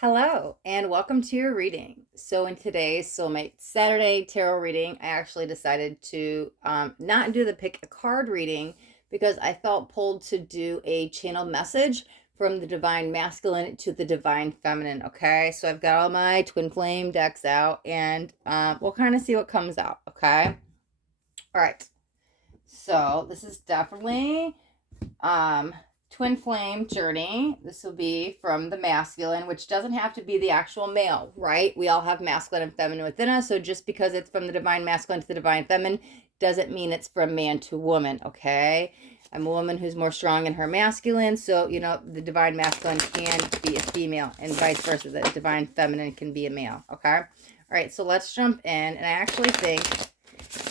Hello, and welcome to your reading. So, in today's Soulmate Saturday tarot reading, I actually decided to not do the pick a card reading because I felt pulled to do a channel message from the divine masculine to the divine feminine. Okay, so I've got all my twin flame decks out, and we'll kind of see what comes out. Okay, all right. So, this is definitely twin flame journey. This will be from the masculine, which doesn't have to be the actual male, right? We all have masculine and feminine within us. So just because it's from the divine masculine to the divine feminine doesn't mean it's from man to woman, okay? I'm a woman who's more strong in her masculine, so the divine masculine can be a female, and vice versa. The divine feminine can be a male, okay? All right, so let's jump in, and I actually think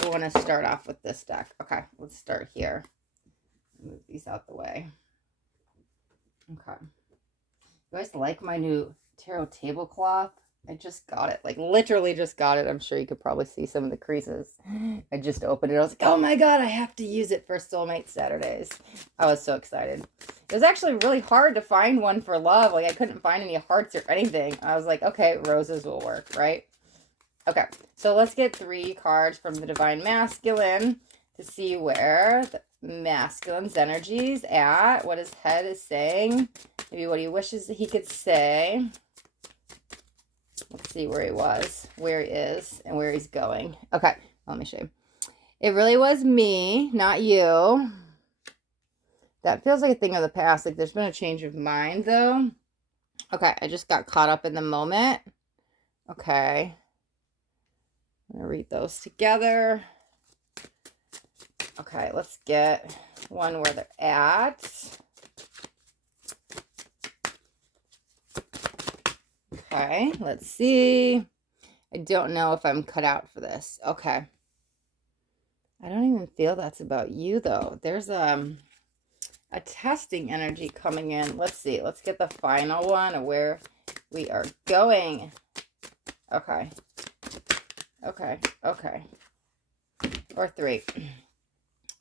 we want to start off with this deck. Okay, let's start here. Move these out the way. Okay. You guys like my new tarot tablecloth? I just got it. Like, literally just got it. I'm sure you could probably see some of the creases. I just opened it. I was like, oh my God, I have to use it for Soulmate Saturdays. I was so excited. It was actually really hard to find one for love. Like, I couldn't find any hearts or anything. I was like, okay, roses will work, right? Okay, so let's get 3 cards from the Divine Masculine to see where the masculine's energy's at, what his head is saying, maybe what he wishes that he could say. Let's see where he was, where he is, and where he's going. Okay, let me show you. It really was me, not you. That feels like a thing of the past. Like, there's been a change of mind, though. Okay, I just got caught up in the moment. Okay. I'm going to read those together. Okay, let's get one where they're at. Okay, let's see. I don't know if I'm cut out for this. Okay. I don't even feel that's about you, though. There's a testing energy coming in. Let's see. Let's get the final one of where we are going. Okay. Okay. Okay. Or 3.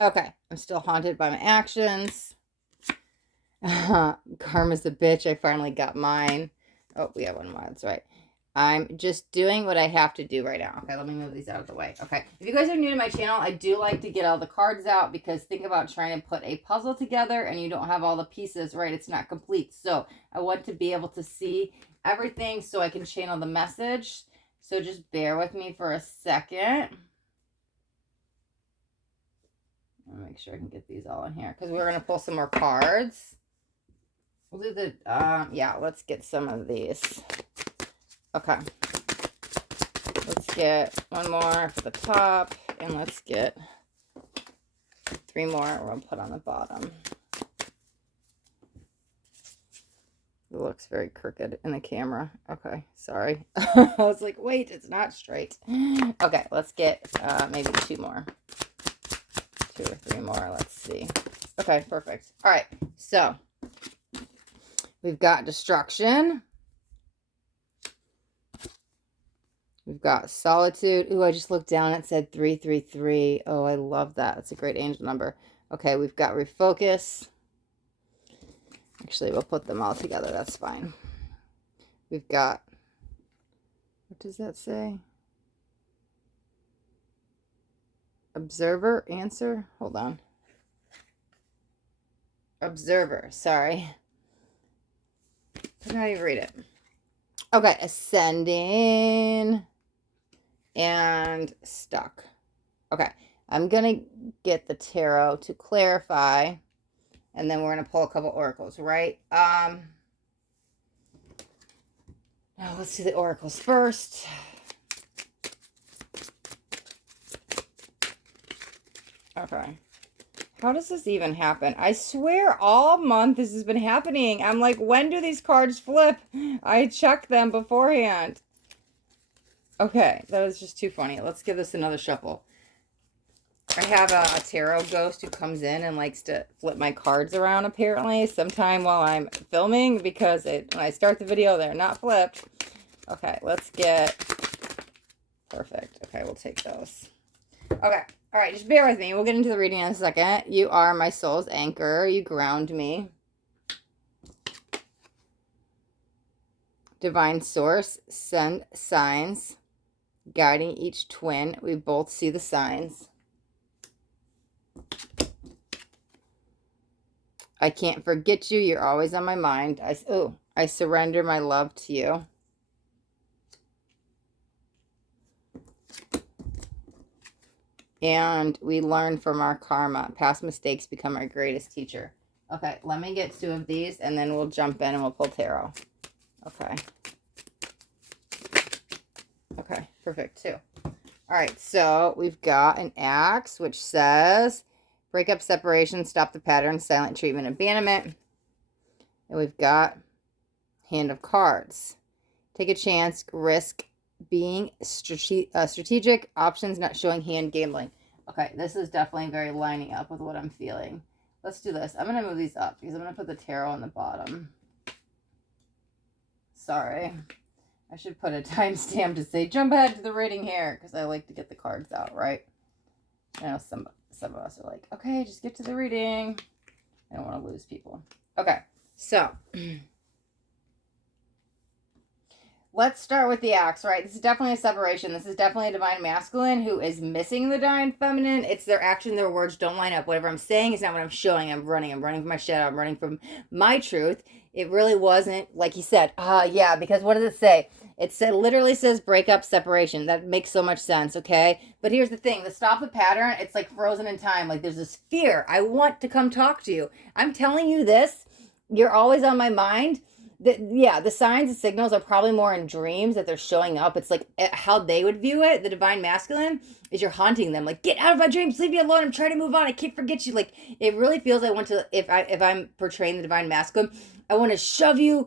Okay. I'm still haunted by my actions. Karma's a bitch. I finally got mine. Oh, we have one more. That's right. I'm just doing what I have to do right now. Okay, let me move these out of the way. Okay, if you guys are new to my channel, I do like to get all the cards out because think about trying to put a puzzle together and you don't have all the pieces, right? It's not complete. So I want to be able to see everything so I can channel the message. So just bear with me for a second. I'll make sure I can get these all in here because we're going to pull some more cards. We'll do the, yeah, let's get some of these. Okay. Let's get one more for the top, and let's get 3 more we're going to put on the bottom. It looks very crooked in the camera. Okay, sorry. I was like, wait, it's not straight. Okay, let's get maybe 2 more. 2 or 3 more, let's see. Okay, perfect. All right, so we've got destruction. We've got solitude. Ooh, I just looked down. It said 333. Oh, I love that. That's a great angel number. Okay, we've got refocus. Actually, we'll put them all together. That's fine. We've got, what does that say? Observer, answer. Hold on. Observer, sorry. How do I read it? Okay, ascending and stuck. Okay, I'm going to get the tarot to clarify, and then we're going to pull a couple oracles, right? Now let's do the oracles first. Okay. How does this even happen? I swear all month this has been happening. I'm like, when do these cards flip? I checked them beforehand. Okay, that was just too funny. Let's give this another shuffle. I have a tarot ghost who comes in and likes to flip my cards around, apparently, sometime while I'm filming, because when I start the video, they're not flipped. Okay, let's get... Perfect. Okay, we'll take those. Okay. All right, just bear with me. We'll get into the reading in a second. You are my soul's anchor. You ground me. Divine source, send signs, guiding each twin. We both see the signs. I can't forget you. You're always on my mind. I surrender my love to you. And we learn from our karma. Past mistakes become our greatest teacher. Okay, let me get 2 of these, and then we'll jump in and we'll pull tarot. Okay. Okay, perfect, 2. All right, so we've got an axe, which says, break up, separation, stop the pattern, silent treatment, abandonment. And we've got hand of cards. Take a chance, risk, being strategic, options, not showing, hand, gambling. Okay, this is definitely very lining up with what I'm feeling. Let's do this. I'm going to move these up because I'm going to put the tarot on the bottom. Sorry. I should put a timestamp to say jump ahead to the reading here because I like to get the cards out, right? I know some of us are like, okay, just get to the reading. I don't want to lose people. Okay, so let's start with the axe, right? This is definitely a separation. This is definitely a divine masculine who is missing the divine feminine. It's their action, their words don't line up. Whatever I'm saying is not what I'm showing. I'm running from my shadow. I'm running from my truth. It really wasn't, like he said, yeah, because what does it say? It literally says break up, separation. That makes so much sense, okay? But here's the thing. The stop the pattern, it's like frozen in time. Like there's this fear. I want to come talk to you. I'm telling you this. You're always on my mind. The signs and signals are probably more in dreams that they're showing up. It's like how they would view it. The divine masculine is you're haunting them. Like, get out of my dreams. Leave me alone. I'm trying to move on. I can't forget you. Like, it really feels I want to, if I'm portraying the divine masculine, I want to shove you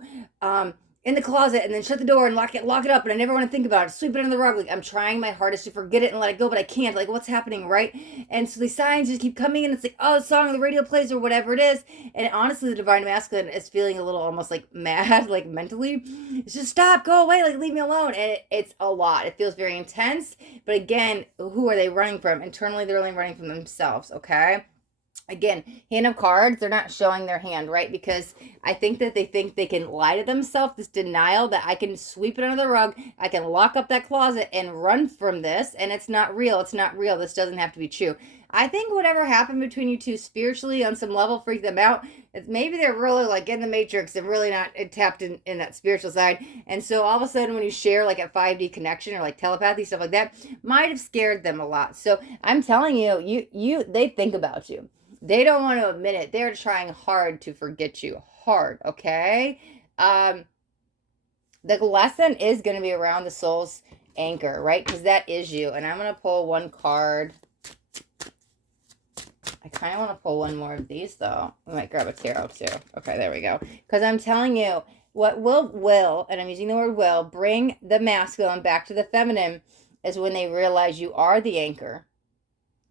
in the closet and then shut the door and lock it up, and I never want to think about it. Sweep it under the rug. Like, I'm trying my hardest to forget it and let it go, but I can't. Like, what's happening, right? And so these signs just keep coming in. It's like, oh, the song on the radio plays or whatever it is. And honestly, the divine masculine is feeling a little almost like mad, like mentally. It's just stop, go away, like leave me alone. And it's a lot. It feels very intense. But again, who are they running from? Internally, they're only running from themselves, okay? Again, hand of cards, they're not showing their hand, right? Because I think that they think they can lie to themselves, this denial that I can sweep it under the rug, I can lock up that closet and run from this, and it's not real. It's not real. This doesn't have to be true. I think whatever happened between you two spiritually on some level freaked them out. Maybe they're really like in the matrix and really not tapped in that spiritual side. And so all of a sudden when you share like a 5D connection or like telepathy, stuff like that, might have scared them a lot. So I'm telling you, they think about you. They don't want to admit it. They're trying hard to forget you. Hard, okay? The lesson is going to be around the soul's anchor, right? Because that is you. And I'm going to pull one card. I kind of want to pull one more of these, though. I might grab a tarot, too. Okay, there we go. Because I'm telling you, what will, and I'm using the word will, bring the masculine back to the feminine is when they realize you are the anchor,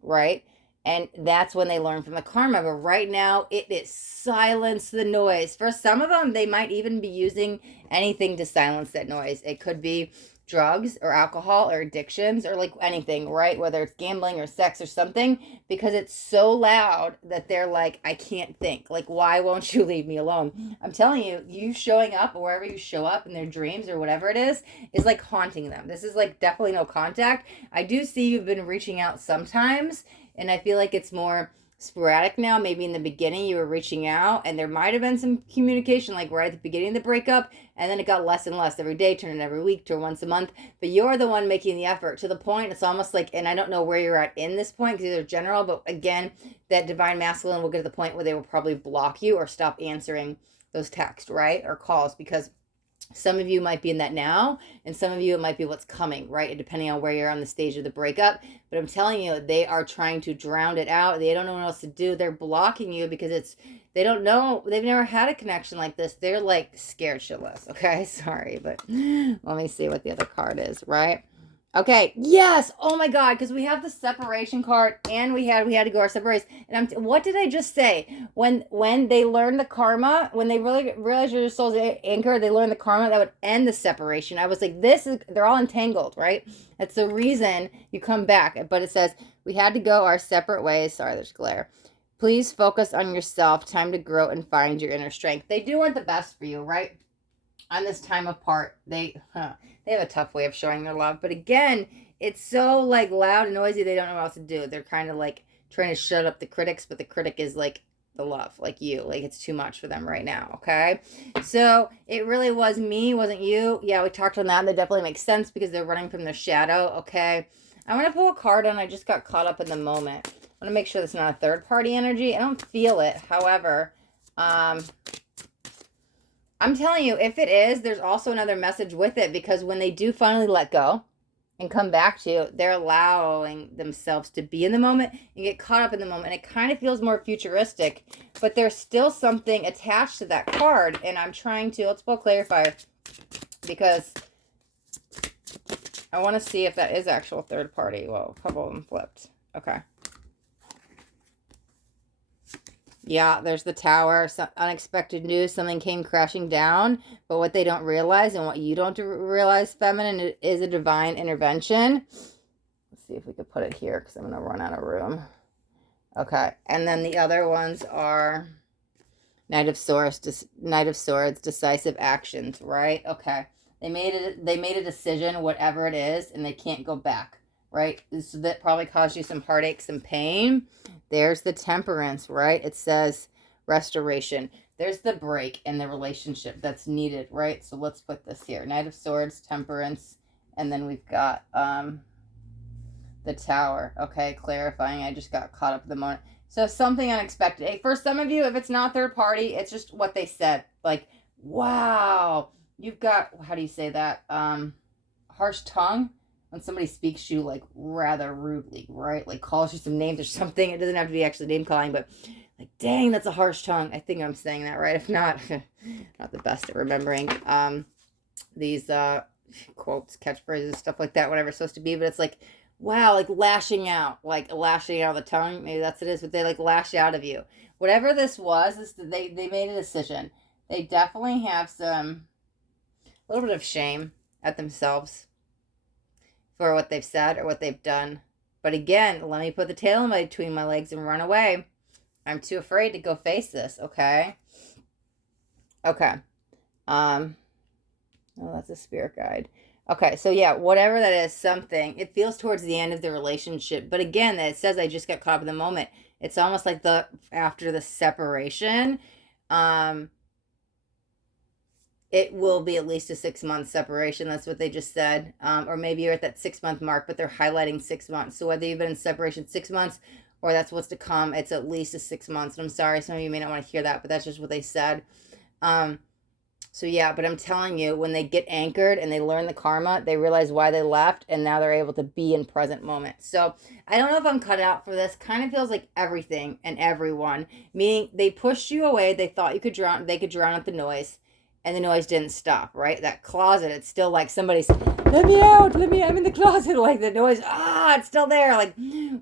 right? And that's when they learn from the karma. But right now, it is silence the noise. For some of them, they might even be using anything to silence that noise. It could be drugs or alcohol or addictions or like anything, right? Whether it's gambling or sex or something, because it's so loud that they're like, I can't think. Like, why won't you leave me alone? I'm telling you, you showing up or wherever you show up in their dreams or whatever it is like haunting them. This is like definitely no contact. I do see you've been reaching out sometimes. And I feel like it's more sporadic now. Maybe in the beginning you were reaching out and there might have been some communication like right at the beginning of the breakup, and then it got less and less every day, turning every week to once a month. But you're the one making the effort to the point it's almost like, and I don't know where you're at in this point because they're general, but again, that divine masculine will get to the point where they will probably block you or stop answering those texts, right? Or calls, because some of you might be in that now, and some of you, it might be what's coming, right? Depending on where you're on the stage of the breakup. But I'm telling you, they are trying to drown it out. They don't know what else to do. They're blocking you because they don't know. They've never had a connection like this. They're like scared shitless. Okay, sorry, but let me see what the other card is, right? Okay, yes. Oh my God, because we have the separation card, and we had to go our separation. And what did I just say? When they learn the karma, when they really realize your soul's anchor, they learn the karma that would end the separation. I was like, they're all entangled, right? That's the reason you come back. But it says we had to go our separate ways. Sorry, there's glare. Please focus on yourself. Time to grow and find your inner strength. They do want the best for you, right? on this time apart. They have a tough way of showing their love. But again, it's so like loud and noisy, they don't know what else to do. They're kind of like trying to shut up the critics, but the critic is like the love, like you. Like it's too much for them right now, okay? So it really was me, wasn't you. Yeah, we talked on that, and that definitely makes sense because they're running from their shadow, okay? I want to pull a card on. I just got caught up in the moment. I want to make sure that's not a third party energy. I don't feel it. However, I'm telling you, if it is, there's also another message with it, because when they do finally let go and come back to you, they're allowing themselves to be in the moment and get caught up in the moment. It kind of feels more futuristic, but there's still something attached to that card. And I'm trying to, let's pull Clarifier, because I want to see if that is actual third party. Well, a couple of them flipped. Okay. Yeah, there's the Tower. Some unexpected news. Something came crashing down. But what they don't realize, and what you don't realize, feminine, is a divine intervention. Let's see if we could put it here, because I'm going to run out of room. Okay. And then the other ones are Knight of Swords, decisive actions, right? Okay. They made a decision, whatever it is, and they can't go back, right? So that probably caused you some heartache, some pain. There's the Temperance, right? It says restoration. There's the break in the relationship that's needed, right? So let's put this here. Knight of Swords, Temperance, and then we've got the Tower. Okay, clarifying. I just got caught up in the moment. So something unexpected. For some of you, if it's not third party, it's just what they said. Like, wow, you've got, how do you say that? Harsh tongue. When somebody speaks to you like rather rudely, right? Like calls you some names or something. It doesn't have to be actually name calling, but like, dang, that's a harsh tongue. I think I'm saying that right. If not, not the best at remembering these quotes, catchphrases, stuff like that, whatever it's supposed to be. But it's like, wow, like lashing out of the tongue. Maybe that's what it is, but they like lash out of you. Whatever this was, they made a decision. They definitely have a little bit of shame at themselves for what they've said or what they've done. But again, let me put the tail in between my legs and run away. I'm too afraid to go face this, okay? Okay. Oh, that's a spirit guide. Okay, so yeah, whatever that is, something. It feels towards the end of the relationship. But again, it says I just got caught up in the moment. It's almost like after the separation, it will be at least a 6-month separation. That's what they just said. Or maybe you're at that 6-month mark, but they're highlighting 6 months. So whether you've been in separation 6 months or that's what's to come, it's at least a 6 months. And I'm sorry, some of you may not want to hear that, but that's just what they said. So yeah, but I'm telling you, when they get anchored and they learn the karma, they realize why they left, and now they're able to be in present moment. So I don't know if I'm cut out for this. Kind of feels like everything and everyone, meaning they pushed you away. They thought they could drown out the noise. And the noise didn't stop, right? That closet, it's still like somebody's, let me out, I'm in the closet. Like the noise, it's still there. Like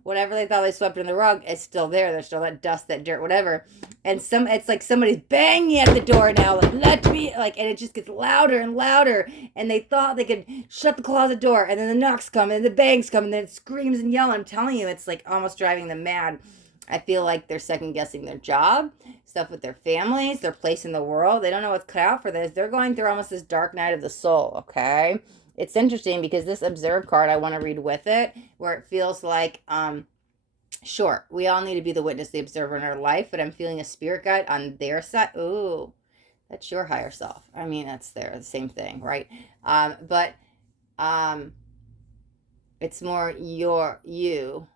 whatever they thought they swept in the rug, it's still there. There's still that dust, that dirt, whatever. And it's like somebody's banging at the door now, like, let me, like, and it just gets louder and louder. And they thought they could shut the closet door, and then the knocks come, and the bangs come, and then it screams and yells. I'm telling you, it's like almost driving them mad. I feel like they're second guessing their job, stuff with their families, their place in the world. They don't know what's cut out for this. They're going through almost this dark night of the soul, okay? It's interesting because this Observe card, I want to read with it, where it feels like, sure, we all need to be the witness, the observer in our life, but I'm feeling a spirit guide on their side. Ooh, that's your higher self. I mean, that's the same thing, right? But it's more you.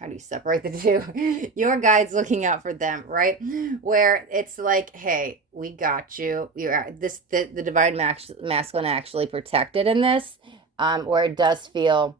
How do you separate the two? Your guide's looking out for them, right? Where it's like, hey, we got you. You're the divine masculine actually protected in this, where it does feel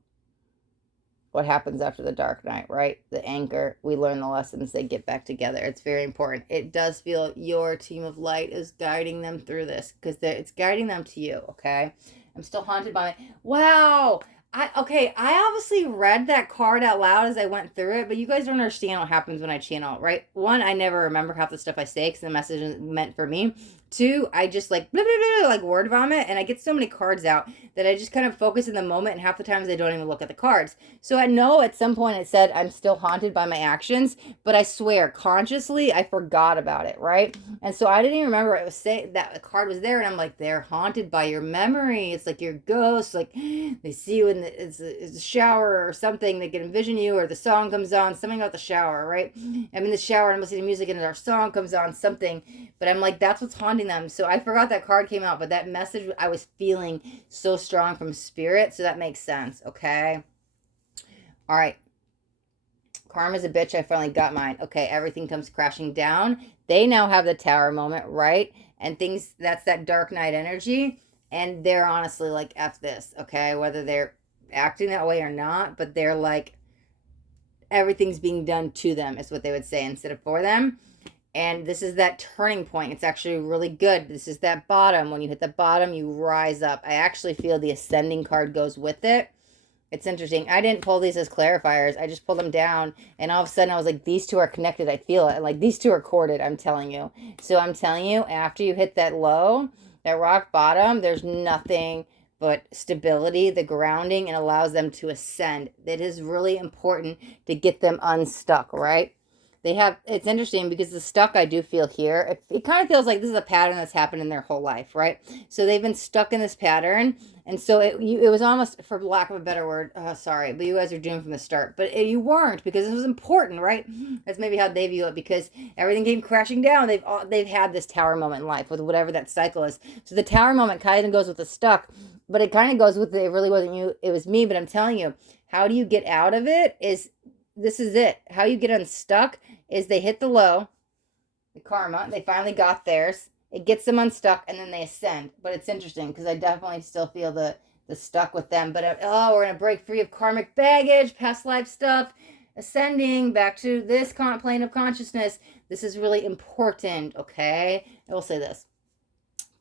what happens after the dark night, right? The anchor, we learn the lessons, they get back together. It's very important. It does feel your team of light is guiding them through this, because it's guiding them to you, okay? I'm still haunted by it. Wow. I obviously read that card out loud as I went through it, but you guys don't understand what happens when I channel, right? One, I never remember half the stuff I say because the message isn't meant for me. Two, I just like blah, blah, blah, like word vomit, and I get so many cards out that I just kind of focus in the moment, and half the times I don't even look at the cards. So I know at some point it said I'm still haunted by my actions, but I swear consciously I forgot about it, right? And so I didn't even remember it was say that the card was there, and I'm like, they're haunted by your memory. It's like your ghost, like they see you in it's a shower or something. They can envision you, or the song comes on, something about the shower, right? I'm in the shower and I'm listening to music, and our song comes on, something. But I'm like, that's what's haunting them. So I forgot that card came out, but that message I was feeling so strong from spirit. So that makes sense. Okay. All right. Karma's a bitch. I finally got mine. Okay. Everything comes crashing down. They now have the tower moment, right? And things, that's that dark night energy. And they're honestly like, F this. Okay. Whether they're acting that way or not, but they're like, everything's being done to them, is what they would say, instead of for them. And this is that turning point. It's actually really good. This is that bottom. When you hit the bottom, you rise up. I actually feel the ascending card goes with it. It's interesting. I didn't pull these as clarifiers. I just pulled them down. And all of a sudden, I was like, these two are connected. I feel it. Like, these two are corded, I'm telling you. So I'm telling you, after you hit that low, that rock bottom, there's nothing but stability, the grounding, and allows them to ascend. It is really important to get them unstuck, right? They have, it's interesting because the stuck I do feel here, it kind of feels like this is a pattern that's happened in their whole life, right? So they've been stuck in this pattern. And so it was almost, for lack of a better word, sorry, but you guys are doomed from the start. But you weren't, because it was important, right? That's maybe how they view it, because everything came crashing down. They've had this tower moment in life with whatever that cycle is. So the tower moment kind of goes with the stuck, but it kind of goes with it really wasn't you, it was me. But I'm telling you, how do you get out of it this is it. How you get unstuck is they hit the low, the karma, they finally got theirs. It gets them unstuck, and then they ascend. But it's interesting because I definitely still feel the stuck with them. But we're gonna break free of karmic baggage, past life stuff, ascending back to this plane of consciousness. This is really important. Okay, I will say this.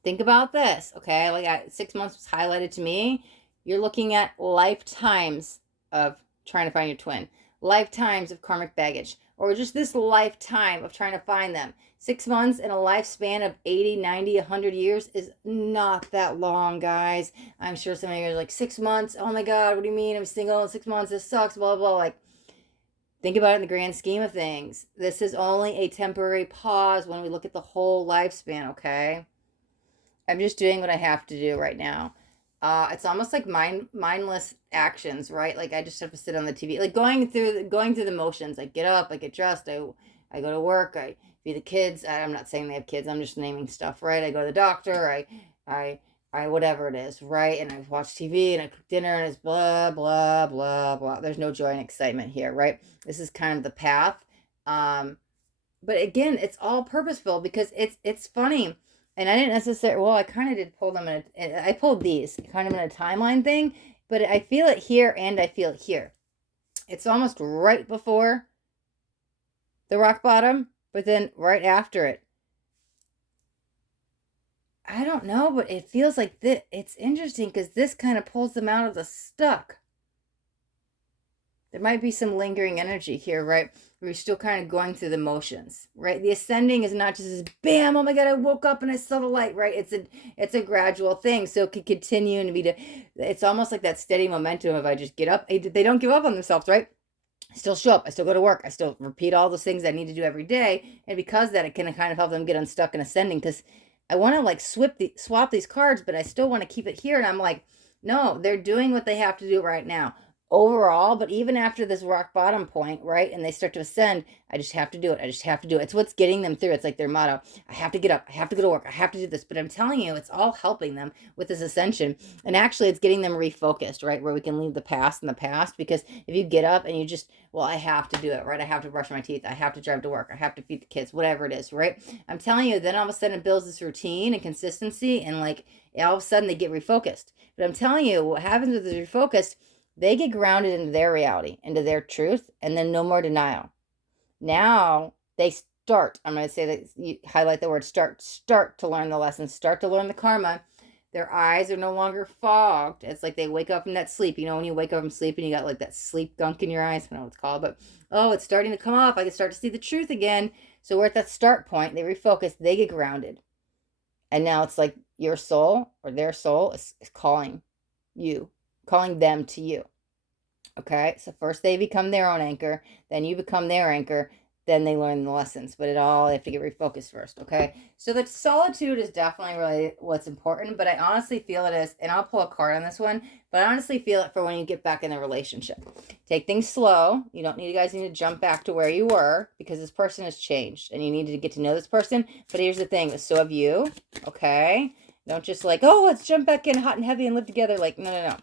Think about this. Okay, like 6 months was highlighted to me. You're looking at lifetimes of trying to find your twin, lifetimes of karmic baggage, or just this lifetime of trying to find them. 6 months in a lifespan of 80, 90, 100 years is not that long, guys. I'm sure some of you are like, 6 months? Oh my God, what do you mean? I'm single in 6 months. This sucks, blah, blah, blah. Like, think about it in the grand scheme of things. This is only a temporary pause when we look at the whole lifespan, okay? I'm just doing what I have to do right now. It's almost like mindless actions, right? Like I just have to sit on the TV, like going through the motions. I get up, I get dressed, I go to work, I feed the kids. I'm not saying they have kids. I'm just naming stuff, right? I go to the doctor. I whatever it is, right? And I watch TV and I cook dinner, and it's blah blah blah blah. There's no joy and excitement here, right? This is kind of the path. But again, it's all purposeful because it's funny. And I didn't necessarily, well, I kind of did pull them I pulled these kind of in a timeline thing, but I feel it here and I feel it here. It's almost right before the rock bottom, but then right after it. I don't know, but it feels like this. It's interesting because this kind of pulls them out of the stuck. There might be some lingering energy here, right? We're still kind of going through the motions, right? The ascending is not just this bam, oh my God, I woke up and I saw the light, right? It's a gradual thing. So it can continue and it's almost like that steady momentum of I just get up. They don't give up on themselves, right? I still show up. I still go to work. I still repeat all those things I need to do every day. And because that, it can kind of help them get unstuck and ascending, because I want to like swap these cards, but I still want to keep it here. And I'm like, no, they're doing what they have to do right now overall. But even after this rock bottom point, right, and they start to ascend, I just have to do it. I just have to do it. It's what's getting them through. It's like their motto. I have to get up. I have to go to work. I have to do this. But I'm telling you, it's all helping them with this ascension. And actually, it's getting them refocused, right, where we can leave the past in the past. Because if you get up and you just, well, I have to do it, right? I have to brush my teeth. I have to drive to work. I have to feed the kids, whatever it is, right? I'm telling you, then all of a sudden it builds this routine and consistency, and like all of a sudden they get refocused. But I'm telling you, what happens with the refocused, they get grounded into their reality, into their truth, and then no more denial. Now they start, I'm going to say that you highlight the word start to learn the lessons, start to learn the karma. Their eyes are no longer fogged. It's like they wake up from that sleep. You know, when you wake up from sleep and you got like that sleep gunk in your eyes, I don't know what it's called, but oh, it's starting to come off. I can start to see the truth again. So we're at that start point. They refocus, they get grounded. And now it's like your soul or their soul is calling you, calling them to you. Okay, so first they become their own anchor, then you become their anchor, then they learn the lessons. But they have to get refocused first. Okay, so the solitude is definitely really what's important. But I honestly feel it is, and I'll pull a card on this one. But I honestly feel it for when you get back in a relationship. Take things slow. You don't need, you guys need to jump back to where you were, because this person has changed, and you need to get to know this person. But here's the thing: so have you. Okay, don't just like, oh, let's jump back in hot and heavy and live together. Like, no, no, no.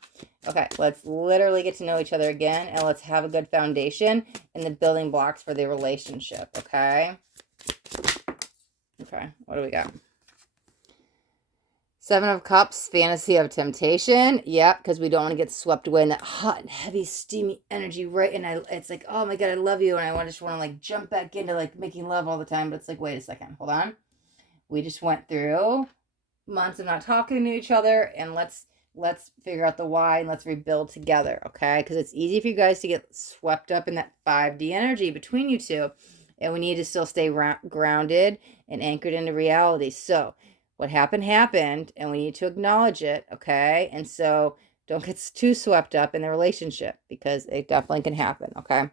Okay, let's literally get to know each other again, and let's have a good foundation and the building blocks for the relationship, okay? Okay, what do we got? Seven of Cups, fantasy of temptation. Yeah, because we don't want to get swept away in that hot and heavy, steamy energy, right? And it's like, oh my God, I love you. And I just want to like jump back into like making love all the time. But it's like, wait a second, hold on. We just went through months of not talking to each other, and let's figure out the why, and let's rebuild together, okay? Because it's easy for you guys to get swept up in that 5D energy between you two, and we need to still stay grounded and anchored into reality. So what happened, and we need to acknowledge it, okay? And so don't get too swept up in the relationship, because it definitely can happen, okay?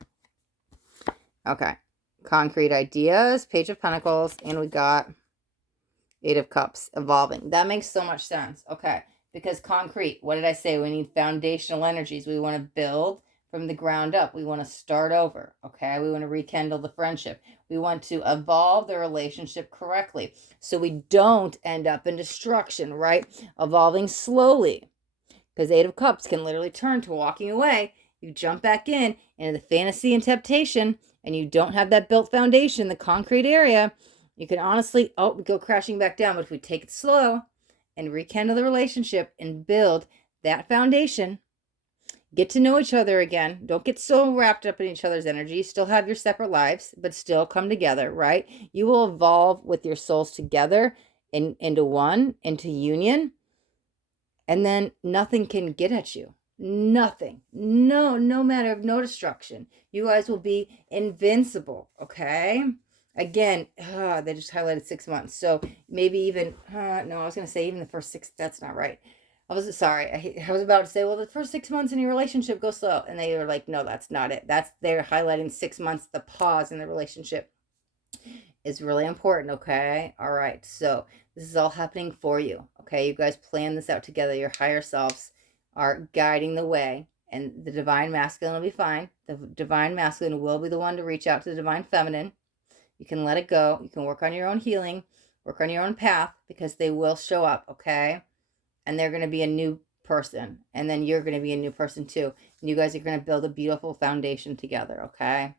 Okay, concrete ideas, Page of Pentacles, and we got Eight of Cups, evolving. That makes so much sense. Okay, because concrete, what did I say? We need foundational energies. We want to build from the ground up. We want to start over, okay? We want to rekindle the friendship. We want to evolve the relationship correctly so we don't end up in destruction, right? Evolving slowly, because Eight of Cups can literally turn to walking away. You jump back in into the fantasy and temptation, and you don't have that built foundation, the concrete area. You can honestly, go crashing back down. But if we take it slow and rekindle the relationship and build that foundation, get to know each other again. Don't get so wrapped up in each other's energy. Still have your separate lives, but still come together, right? You will evolve with your souls together into one, into union. And then nothing can get at you. Nothing. No matter of no destruction. You guys will be invincible, okay? Again, they just highlighted 6 months. So maybe even, no, I was going to say even the first 6, that's not right. I was about to say, well, the first 6 months in your relationship, go slow. And they were like, no, that's not it. They're highlighting 6 months, the pause in the relationship is really important, okay? All right, so this is all happening for you, okay? You guys plan this out together. Your higher selves are guiding the way, and the divine masculine will be fine. The divine masculine will be the one to reach out to the divine feminine. You can let it go. You can work on your own healing, work on your own path, because they will show up, okay? And they're going to be a new person. And then you're going to be a new person too. And you guys are going to build a beautiful foundation together, okay?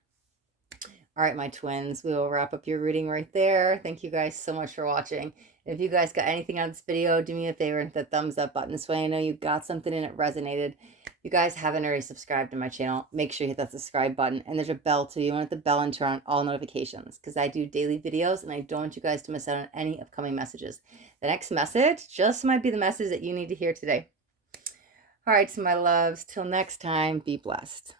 All right, my twins, we will wrap up your reading right there. Thank you guys so much for watching. If you guys got anything out of this video, do me a favor and hit that thumbs up button. This way I know you got something and it resonated. If you guys haven't already subscribed to my channel, make sure you hit that subscribe button. And there's a bell too. You want to hit the bell and turn on all notifications, because I do daily videos and I don't want you guys to miss out on any upcoming messages. The next message just might be the message that you need to hear today. All right, so my loves, till next time, be blessed.